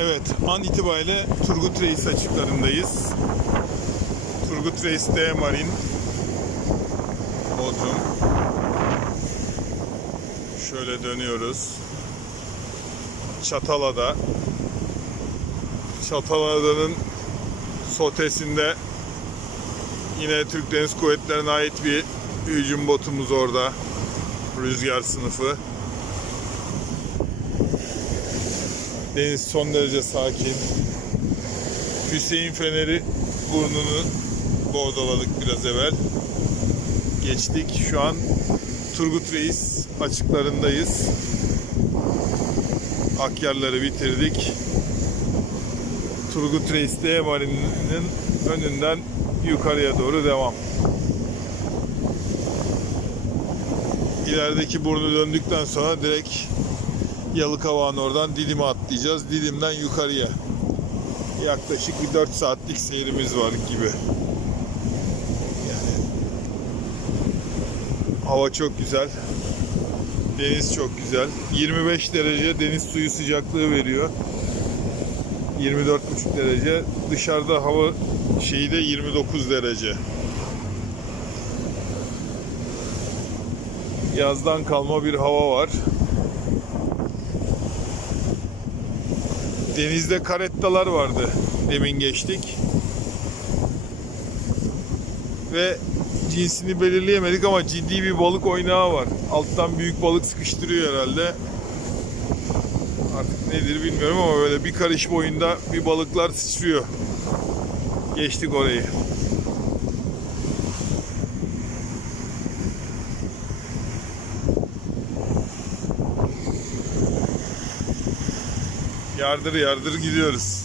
Evet, an itibariyle Turgut Reis açıklarındayız. Turgut Reis D Marin Bodrum. Şöyle dönüyoruz. Çatalada. Çatalada'nın sotesinde yine Türk Deniz Kuvvetleri'ne ait bir hücum botumuz orada. Rüzgar sınıfı. Deniz son derece sakin. Hüseyin Feneri burnunu bordaladık biraz evvel. Geçtik. Şu an Turgut Reis açıklarındayız. Akyarları bitirdik. Turgut Reis D Marine'nin önünden yukarıya doğru devam. İlerideki burnu döndükten sonra direkt Yalıkavak'ın oradan Dilim'e atlayacağız. Dilim'den yukarıya. Yaklaşık bir 4 saatlik seyrimiz var gibi. Yani hava çok güzel. Deniz çok güzel. 25 derece deniz suyu sıcaklığı veriyor. 24,5 derece. Dışarıda hava şeyi de 29 derece. Yazdan kalma bir hava var. Denizde karettalar vardı. Demin geçtik. Ve cinsini belirleyemedik ama ciddi bir balık oynağı var. Alttan büyük balık sıkıştırıyor herhalde. Artık nedir bilmiyorum ama böyle bir karış boyunda bir balıklar sıçrıyor. Geçtik orayı. Yardır yardır gidiyoruz.